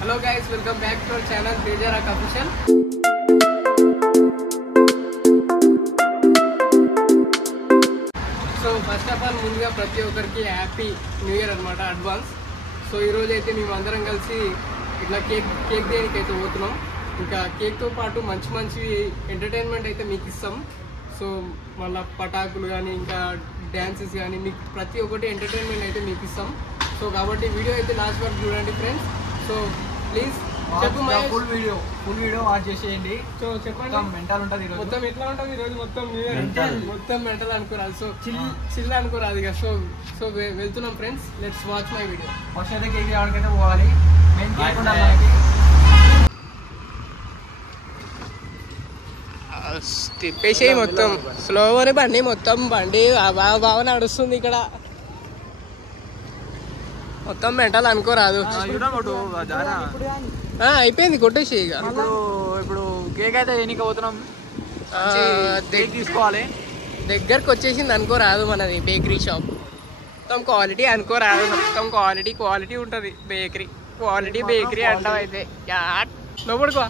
Hello guys, welcome back to our channel Tejarak Official. So first of all ముందుగా ప్రతి ఒక్కరికి happy new year అన్నమాట advance. So ఈ రోజు అయితే మేము అందరం కలిసి ఇట్లా కేక్ దేనికి అయితే పోతున్నాం. ఇంకా కేక్ తో పాటు మంచి ఎంటర్టైన్మెంట్ అయితే మీకు ఇస్తాం. సో మళ్ళీ పటాకులు కానీ ఇంకా డ్యాన్సెస్ కానీ మీకు ప్రతి ఒక్కటి ఎంటర్టైన్మెంట్ అయితే మీకు ఇస్తాం. సో కాబట్టి వీడియో అయితే లాస్ట్ వరకు చూడండి ఫ్రెండ్స్. సో ప్లీజ్ చెప్పు ఫుల్ వీడియో వాచ్ చేసేయండి. సో చెప్పండి మెంటల్ ఉంటుంది ఈరోజు మొత్తం ఎట్లా ఉంటుంది ఈరోజు మొత్తం మొత్తం మెంటల్ అనుకోరాదు. సో చిల్ అనుకోరాదు ఇక. సో వెళ్తున్నాం friends, let's watch my video. First అయితే కేక్ ఎవరికైతే పోవాలి, మెయిన్ కేక్ ఉండాలి మనకి. తిప్పేసేయి మొత్తం స్లోగానే బండి, మొత్తం బండి బాగా నడుస్తుంది ఇక్కడ. మొత్తం మెంటల్ అనుకోరాదు. అయిపోయింది, కొట్టేసి ఇక. ఇప్పుడు కేక్ అయితే ఎన్నిక పోతున్నాం, తీసుకోవాలి. దగ్గరకు వచ్చేసింది అనుకోరాదు, మనది బేకరీ షాప్. మొత్తం క్వాలిటీ అనుకోరాదు, మొత్తం క్వాలిటీ ఉంటుంది. క్వాలిటీ బేకరీ అంటావు అయితే లోపడుకో.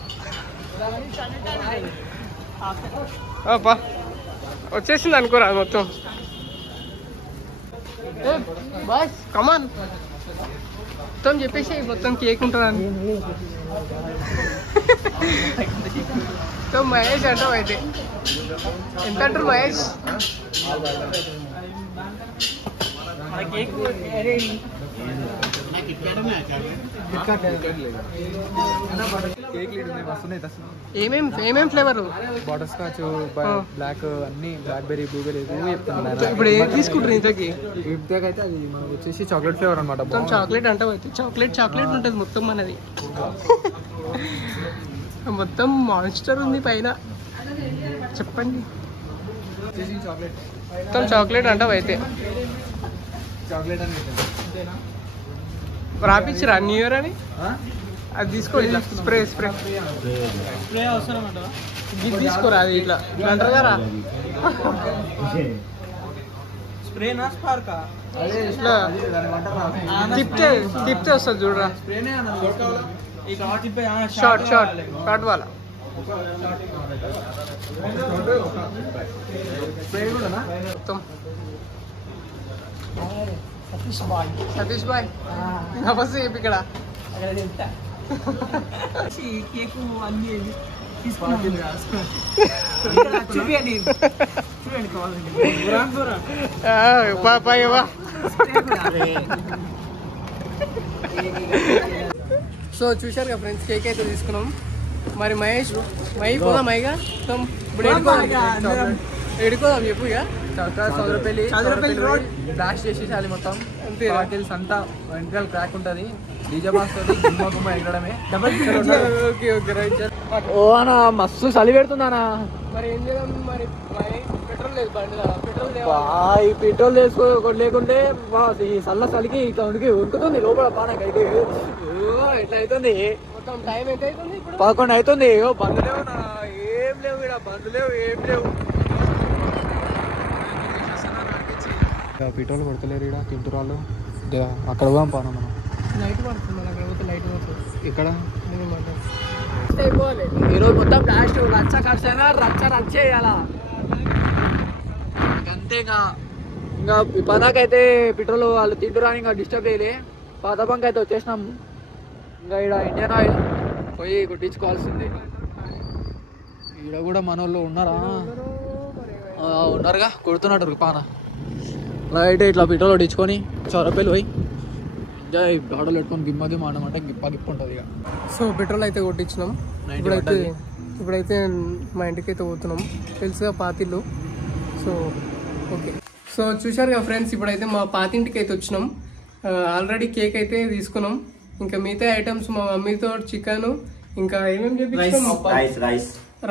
వచ్చేసింది అనుకోరాదు మొత్తం. బస్ కమాన్ మొత్తం చెప్పేసి మొత్తం కేక్ ఉంటుందని. మొత్తం మహేష్ అంటావు అయితే. ఎంత అంటారు మహేష్? ఏమేం ఫ్లేవర్? బటర్ స్కాచ్, బ్లాక్, అన్ని బ్లాక్బెర్రీ, బ్లూబెర్రీ చెప్తున్నాను. ఇప్పుడు ఏం తీసుకుంటారు ఇంతకి? అయితే అది మనకు వచ్చేసి చాక్లెట్ ఫ్లేవర్ అనమాట. మొత్తం చాక్లెట్ అంటావు అయితే. చాక్లెట్ ఉంటుంది మొత్తం మనది. మొత్తం మాన్స్టర్ ఉంది పైన. చెప్పండి, మొత్తం చాక్లెట్ అంటావు అయితే. చాక్లెట్ అని రాపిచ్చిరా న్యూ ఇయర్ అని? అది తీసుకో, ఇట్లా స్ప్రే అవసరం అంట. ఇది తీసుకోరా, అది ఇట్లా అంటారు కదా. ఇట్లా తిప్తే వస్తుంది చూడరా. షార్ట్ వాళ్ళ మొత్తం. సతీష్ బాయ్ నమస్తే చెప్పి ఇక్కడ. కేకు అన్ని సో చూశారు కదా ఫ్రెండ్స్, కేక్ అయితే తీసుకున్నాం. మరి మహేష్ పోదాం మైగా ఇప్పుడు ఎడుకోదాం చెప్పు. ఇక చౌదరపల్లి రోడ్ బ్లాస్ట్ చేసేసాలి మొత్తం. బాటిల్స్ అంతా వెంట్రల్ క్రాక్ ఉంటుంది. డీజే బాక్స్ తోటి గుమ్మ ఎగడమే. Okay right. ఓ అన్న మస్తు చలి పెడుతుందన్నా. మరి ఏం చేద్దాం? మరి పెట్రోల్ లేదు బండి. పెట్రోల్ లేకుంటే చలికి ఇట్లా ఉడుకుతుంది లోపల పానకైతే. ఎట్లా అవుతుంది? మొత్తం టైం ఎంత అవుతుంది ఇప్పుడు? 11 అవుతుంది. బండ్లు లేవు, ఏం లేవు ఇక్కడ, బండ్లు లేవు, ఏం లేవు. పెట్రోల్ కొడతలేరు ఇక్కడ తింటురాళ్ళు. అక్కడ పోదాం పాన మనం. లైట్ పడుతుంది అక్కడ పోతే. లైట్ పడుతుంది ఇక్కడ. అయిపోవాలి ఈరోజు మొత్తం లాస్ట్ రచ్చ ఖర్చైనా రచ్చ వేయాలా అంతేగా. ఇంకా పదాకైతే పెట్రోల్ వాళ్ళు తింటురాని ఇంకా డిస్టర్బ్ చేయలే. పాత బంక్ అయితే వచ్చేసినాం. ఇంకా ఇక్కడ ఇండియన్ ఆయిల్ పోయి కొట్టించుకోవాల్సింది. ఈడ కూడా మన వాళ్ళు ఉన్నారా? ఉన్నారుగా, కొడుతున్నట్టు పాన. రైట్ ఇట్లా పెట్రోల్ కొట్టించుకొని చౌరపల్లి పోయి ఎంజాయ్ ఆటోలు పెట్టుకొని గిమ్మ ఆడమంటే గిప్ప ఉంటుంది ఇక. సో పెట్రోల్ అయితే కొట్టించినాం. ఇప్పుడైతే మా ఇంటికి అయితే పోతున్నాం. తెలుసుగా పాతిళ్ళు. So okay. సో చూశారు కదా ఫ్రెండ్స్, ఇప్పుడైతే మా పాతింటికి అయితే వచ్చినాం. ఆల్రెడీ కేక్ అయితే తీసుకున్నాం. ఇంకా మిగతా ఐటమ్స్ మా మమ్మీతో చికెన్ ఇంకా ఏమేమి చేపించినాం.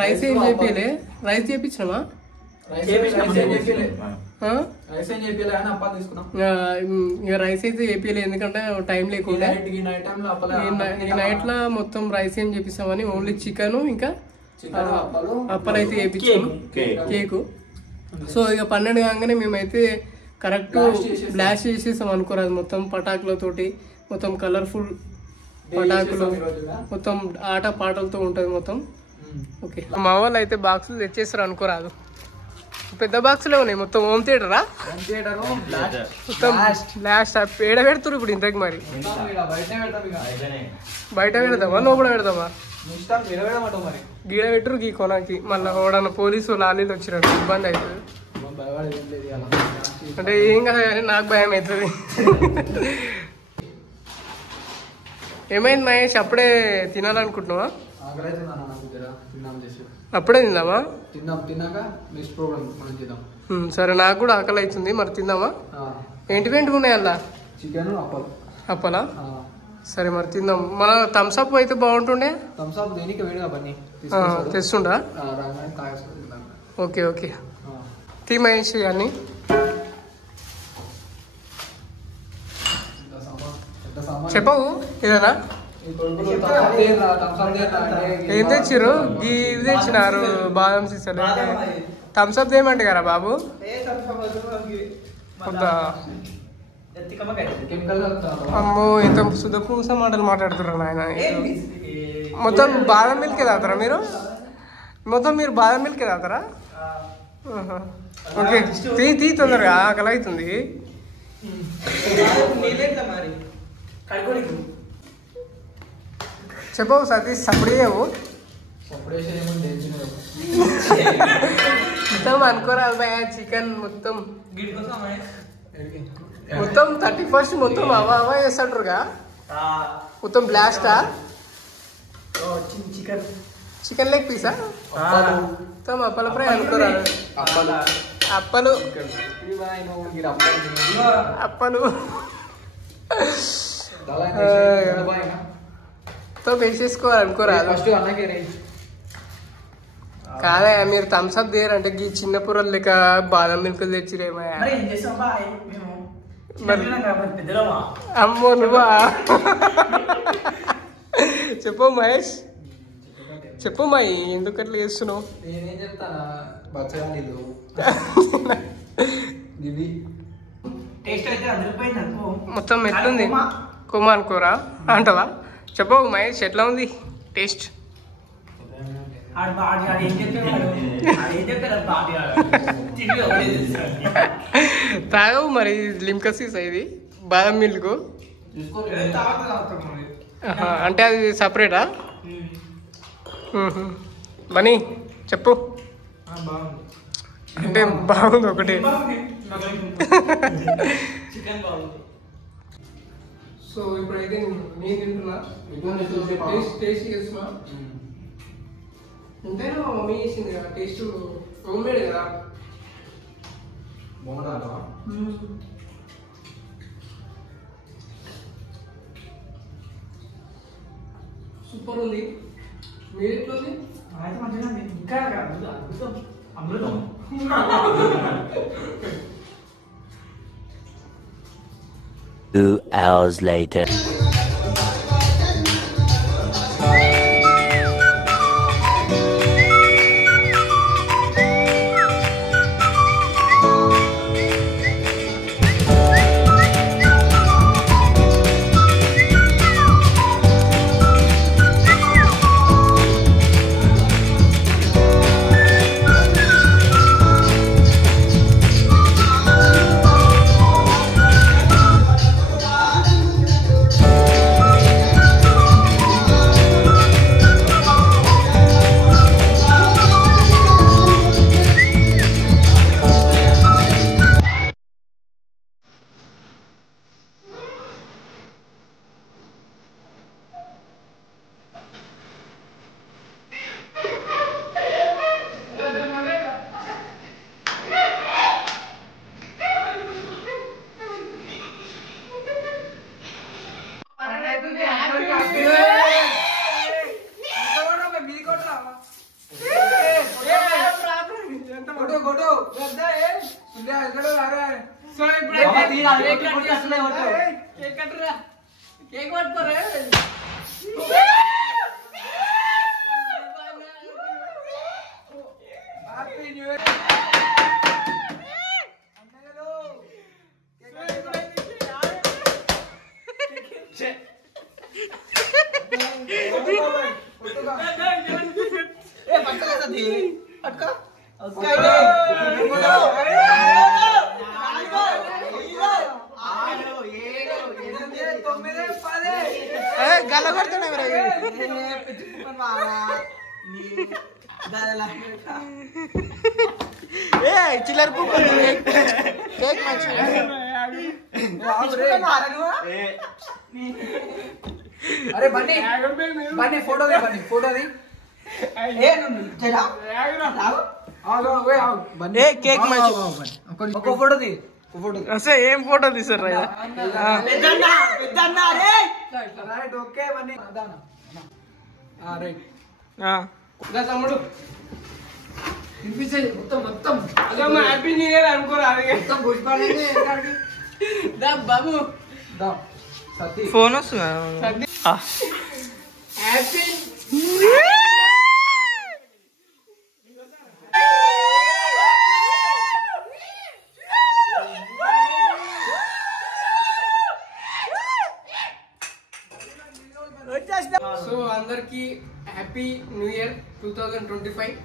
రైస్ ఏం చేపియలే. రైస్ చేపించినామా? రైస్ అయితే చేపియలే, ఎందుకంటే టైం లేకుండా. ఈ నైట్ లో మొత్తం రైస్ ఏం చేపిస్తామని ఓన్లీ చికెన్ ఇంకా అప్పలు అయితే చేపించాము, కేకు. సో ఇక 12 కాగానే మేమైతే కరెక్ట్ బ్లాస్ట్ చేసేసాం అనుకోరాదు. మొత్తం పటాకులతోటి మొత్తం కలర్ఫుల్ పటాకులు మొత్తం ఆట పాటలతో ఉంటుంది మొత్తం. ఓకే, మా వాళ్ళు అయితే బాక్సులు తెచ్చేస్తారు అనుకోరాదు. పెద్ద బాక్సులే ఉన్నాయి మొత్తం. హోమ్ థియేటరా? మొత్తం లాస్ట్ ఏడ పెడుతురు ఇప్పుడు ఇంతకు. మరి బయట పెడదామా లోపల పెడదామా? గీడ పెట్టురు గీ కొనాకి. మళ్ళీ ఓడన్న పోలీసు లాలీలు వచ్చినట్టు ఇబ్బంది అవుతుంది. అంటే ఏం కదా నాకు భయం అవుతుంది. ఏమైంది మహేష్, అప్పుడే తినాలనుకుంటున్నావా? అప్పుడే తిందామా? సరే, నాకు కూడా ఆకలి అవుతుంది. మరి తిందామా? ఏంటి ఉన్నాయి అలా? చికెన్, అప్పలా? సరే మరి తిందాం. మన థమ్స్అప్ అయితే బాగుంటుండే. తెస్తుండా? ఓకే ఓకే, తీ మహేష్ అన్ని. చెప్పవు ఏదన్నా? ఏం తెచ్చిర్రు? ఇవి తెచ్చినారు బాదం సీసాలు. థమ్స్అప్ ఏమంటే కదా బాబు? అమ్మో, ఇంత శుద్ధ పూస మాటలు మాట్లాడుతున్నారు ఆయన. మొత్తం బాదం మిల్క్ తాగుతారా మీరు? మొత్తం మీరు బాదం మిల్క్ తాగుతారా? ఓకే, తీ తొందరగా, ఆకలి అవుతుంది. చెప్పవు సతీష్, సప్పుడేవు మొత్తం అనుకోరాదు భయ. చికెన్ మొత్తం 31st మొత్తం అవ చేస్తాడుగా మొత్తం. బ్లాస్టా? చికెన్ లెగ్ పీసా? మొత్తం అప్పల ఫ్రై అనుకోరాదు. అప్పలు అప్పలు వేసేసుకోవాలనుకోరాదు. కాదే, మీరు థమ్స్అప్ తీయరంటే గీ చిన్న పుర్రలు లెక్క బాదం మిల్క్ తెచ్చిరేమయ్యా. అమ్మో నువ్వా? చెప్పు మహేష్, చెప్పు మై, ఎందుకు అట్లా చేస్తున్నావు? మొత్తం ఎట్లుంది? కొమ్మ అనుకోరా అంటవా? చెప్పు మహేష్, ఎట్లా ఉంది టేస్ట్? తాగవు మరి? లిమ్కా సీసా ఇది బాదం మిల్క్ అంటే అది సపరేటా? బనీ చెప్పు. అంటే బాగుంది ఒకటి. సో ఇప్పుడైతే నేను తింటున్నా. టేస్ట్ చేస్తున్నా. ఎంతైనా మా మమ్మీ చేసింది కదా, టేస్ట్ హోమ్ మేడ్ కదా. సూపర్ ఉంది. మీరు ఎట్లా ఉంది? ఇంకా అమృతం. 2 hours later. Shit. గల్ల కొడుతున్నా చిల్లర కేక్ మంచిగా అరే బండి బండి ఫోటోది బండి ఫోటోది కేక్ ఒక ఫోటోది అసలు ఏం ఫోటో తీసారు ఓకే బండి తమ్ముడు తినిపించేది మొత్తం మొత్తం హ్యాపీ న్యూ ఇయర్ అనుకోరా మొత్తం భోజపాలి బాబు సతీ ఫోన్ వస్తుంది హ్యాపీ సో అందరికి హ్యాపీ న్యూ ఇయర్ 2025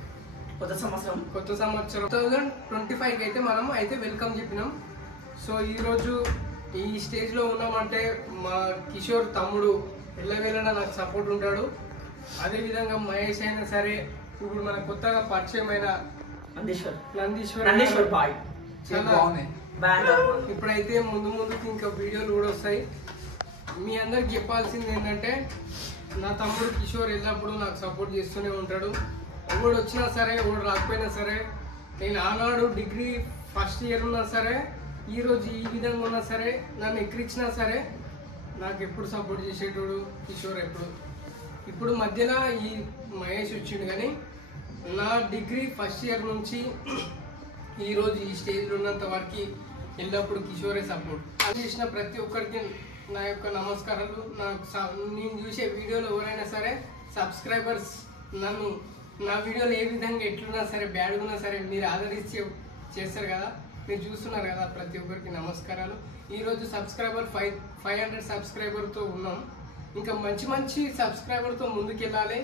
కొత్త సంవత్సరం 2025 అయితే మనం అయితే వెల్కమ్ చెప్పినాం. సో ఈరోజు ఈ స్టేజ్ లో ఉన్నామంటే మా కిషోర్ తమ్ముడు ఎల్లవేళ నాకు సపోర్ట్ ఉంటాడు. అదే విధంగా మహేష్ అయినా సరే, ఇప్పుడు మన కొత్తగా పరిచయమైన నందీశ్వర్ బాయ్ ఇప్పుడైతే ముందుకి ఇంకా వీడియోలు కూడా వస్తాయి. మీ అందరికి చెప్పాల్సింది ఏంటంటే నా తమ్ముడు కిషోర్ ఎల్లప్పుడూ నాకు సపోర్ట్ చేస్తూనే ఉంటాడు. ఎవడు వచ్చినా సరే ఎవడు రాకపోయినా సరే, నేను ఆనాడు డిగ్రీ ఫస్ట్ ఇయర్ ఉన్నా సరే, ఈరోజు ఈ విధంగా ఉన్నా సరే, నన్ను ఎక్కిరించినా సరే నాకు ఎప్పుడు సపోర్ట్ చేసేటోడు కిషోర్. ఇప్పుడు మధ్యలో ఈ మహేష్ వచ్చిండు, కానీ నా డిగ్రీ ఫస్ట్ ఇయర్ నుంచి ఈరోజు ఈ స్టేజ్లో ఉన్నంత వరకు ఎల్లప్పుడు కిషోరే సపోర్ట్. అది చేసిన ప్రతి ఒక్కరికి నా యొక్క నమస్కారాలు. నేను చూసే వీడియోలో ఎవరైనా సరే సబ్స్క్రైబర్స్ నన్ను నా వీడియోలు ఏ విధంగా ఎట్లున్నా సరే, బ్యాడ్ ఉన్నా సరే మీరు ఆదరించి చేస్తారు కదా, మీరు చూస్తున్నారు కదా, ప్రతి ఒక్కరికి నమస్కారాలు. ఈరోజు సబ్స్క్రైబర్ 500 సబ్స్క్రైబర్తో ఉన్నాం. ఇంకా మంచి సబ్స్క్రైబర్తో ముందుకెళ్ళాలి.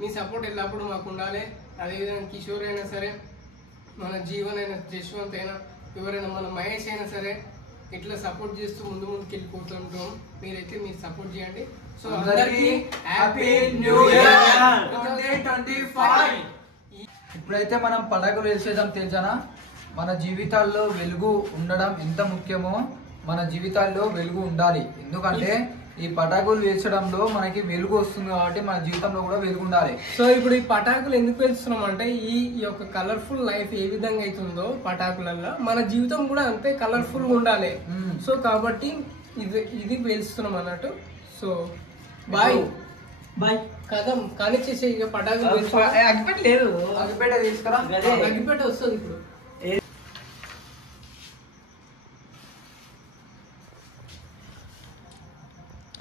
మీ సపోర్ట్ ఎల్లప్పుడు మాకు ఉండాలి. అదేవిధంగా కిషోర్ అయినా సరే, మన జీవన్ అయినా, జశ్వంత్ అయినా, ఎవరైనా మన మహేష్ అయినా సరే ఇట్లా సపోర్ట్ చేస్తూ ముందుకు వెళ్ళిపోతుంటాం. మీరైతే మీరు సపోర్ట్ చేయండి. సో అందరికీ హ్యాపీ న్యూ ఇయర్ 2025. ఇప్పుడైతే మనం పటాకులు వేసేద్దాం. తేజానా, మన జీవితాల్లో వెలుగు ఉండడం ఎంత ముఖ్యమో మన జీవితాల్లో వెలుగు ఉండాలి. ఎందుకంటే ఈ పటాకులు వేసడంలో మనకి వెలుగు వస్తుంది కాబట్టి మన జీవితంలో కూడా వెలుగు ఉండాలి. సో ఇప్పుడు ఈ పటాకులు ఎందుకు వేస్తున్నాం అంటే ఈ యొక్క కలర్ఫుల్ లైఫ్ ఏ విధంగా అవుతుందో పటాకులలో మన జీవితం కూడా అంతే కలర్ఫుల్ గా ఉండాలి. సో కాబట్టి ఇది వేస్తున్నాం అన్నట్టు. సో బాయ్ కదం కానిచ్చేసే ఇక పటాకులు అగ్గిపెట్ట లేదు, అగ్గిపెట్ట తీసుకురా. అగ్గిపెట్ట వస్తుంది ఇప్పుడు.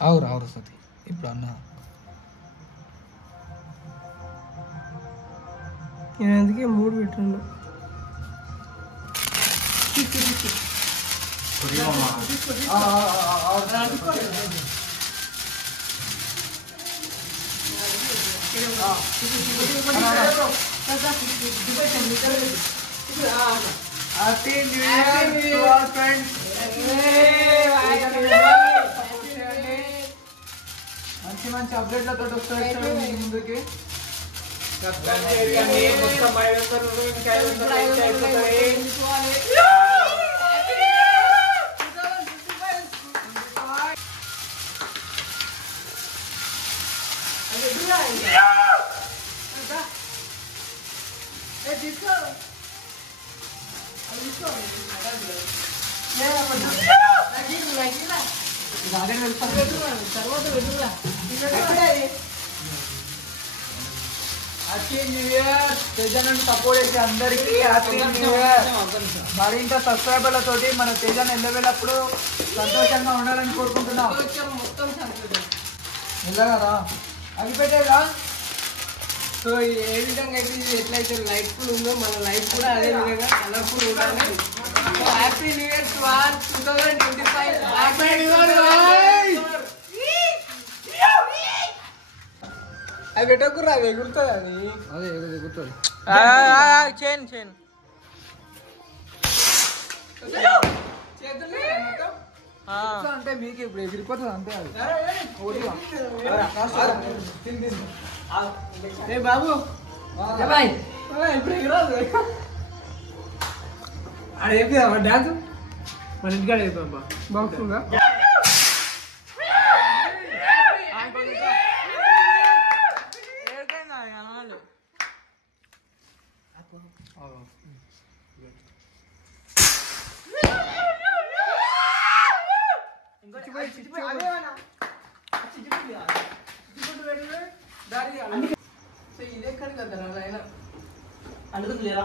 అవురు సతి ఇప్పుడు అన్న నేను అందుకే 3 పెట్టున్నా. Happy new year to all friends. మంచి అప్డేట్లతో వస్తాయి ముందుకి. Happy new year. తేజాన్ని సపోర్ట్ చేసి అందరికీ హ్యాపీ న్యూ ఇయర్. మరింత సబ్స్క్రైబర్లతోటి మన తేజాన్ని ఎల్లవేళప్పుడు సంతోషంగా ఉండాలని కోరుకుంటున్నాం. వెళ్ళగారా అవి పెట్టేదా. సో ఏ విధంగా అయితే ఇది ఎట్లయితే లైఫ్ఫుల్ ఉందో మన లైఫ్ కూడా అదే విధంగా కలర్ఫుల్ ఉండాలి. So happy new year 2025. అవి పెట్టకుర్రా, అవి ఎగురుతుంది అది. అదే ఎగురుతుంది. చైన్ చైన్ అంటే మీకు ఇప్పుడు ఎగిరిపోతుంది అంతే అది. ఏ బాబు ఇప్పుడు ఎగిరాదు. అది అయిపోయిందా డాన్స్? మన ఇంటికాడ అయిపోయిందా బాగుందా? ఇదే ఎక్కడ కదా ఆయన అందుకు లేరా